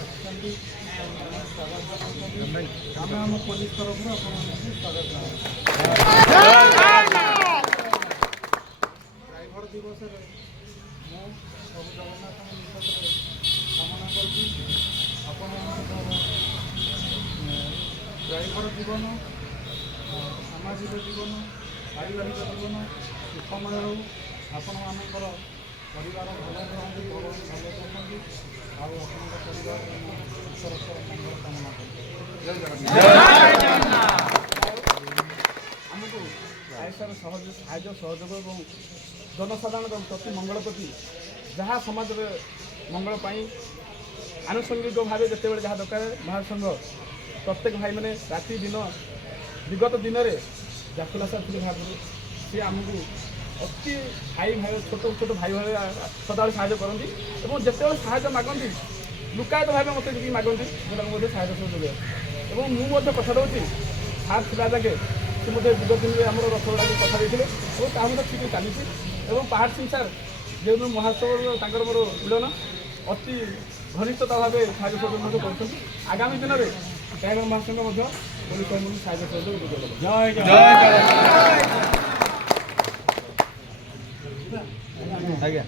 ଆସିଛନ୍ତି ସ୍ୱାଗତ କରୁଛନ୍ତି। ଆମେ ଆମ ପୋଲିସ ତରଫରୁ ଆପଣମାନଙ୍କୁ ସ୍ୱାଗତ ଜଣାଉଛୁ। ଡ୍ରାଇଭର ଦିବସରେ ମୁଁ ସବୁ ଜଗନ୍ନାଥଙ୍କ ନିକଟରେ କାମନା କରୁଛି ଆପଣମାନଙ୍କର ଡ୍ରାଇଭର ଜୀବନ, ସାମାଜିକ ଜୀବନ, ପାରିବାରିକ ଜୀବନ ସୁଖମୟ ହେଉ। ଆପଣମାନଙ୍କର ପରିବାର ଭଲ ରୁହନ୍ତି, ଭଗବାନ ଭଲ ରଖନ୍ତି, ଆଉ ଆପଣଙ୍କ ପରିବାର ଈଶ୍ୱର ମଙ୍ଗଳ କାମନା କରୁଛି। ଜୟ ଜଗନ୍ନାଥ। ଆମକୁ ଆଇସାର ସାହାଯ୍ୟ ସହଯୋଗ ଏବଂ ଜନସାଧାରଣଙ୍କ ପ୍ରତି ମଙ୍ଗଳ ପ୍ରତି ଯାହା ସମାଜରେ ମଙ୍ଗଳ ପାଇଁ ଆନୁଷଙ୍ଗିକ ଭାବେ ଯେତେବେଳେ ଯାହା ଦରକାର ମହାସଂଘ ପ୍ରତ୍ୟେକ ଭାଇମାନେ ରାତି ଦିନ ବିଗତ ଦିନରେ ଜାକୁଲା ସାର୍ ଥିଲେ ଭାଗରୁ ସିଏ ଆମକୁ ଅତି ଭାଇ ଛୋଟ ଛୋଟ ଭାଇ ଭାଇ ସଦାବେଳେ ସାହାଯ୍ୟ କରନ୍ତି ଏବଂ ଯେତେବେଳେ ସାହାଯ୍ୟ ମାଗନ୍ତି ଲୁକାୟିତ ଭାବେ ମୋତେ ଯେତିକି ମାଗନ୍ତି ଯେଉଁଟାକୁ ମଧ୍ୟ ସାହାଯ୍ୟ ସହଯୋଗ ଏବଂ ମୁଁ ମଧ୍ୟ କଥା ଦେଉଛି ସାର୍ ଥିଲା ଯାକେ ସେ ମୋତେ ବିଗତ ଦିନରେ ଆମର ରଥଗୁଡ଼ାକୁ କଥା ଦେଇଥିଲେ ଏବଂ ତାହା ମଧ୍ୟ ଠିକ୍ ଚାଲିଛି ଏବଂ ପାହାଡ଼ ସିଂ ସାର୍ ଯେଉଁ ମହାସଭ ତାଙ୍କର ମୋର ମିଳନ ଅତି ଘନିଷ୍ଠତା ଭାବେ ସାହାଯ୍ୟ ସହଯୋଗ ମଧ୍ୟ କରୁଛନ୍ତି। ଆଗାମୀ ଦିନରେ ଡ୍ରାଇଭର ମହାସଂଘ ମଧ୍ୟ ପୋଲିସ ବାହିନୀକୁ ସାହାଯ୍ୟ ସହଯୋଗ ଯୋଗାଇ ଦେବ। ଜୟ ଜଗନ୍ନାଥ। ଆଜ୍ଞା।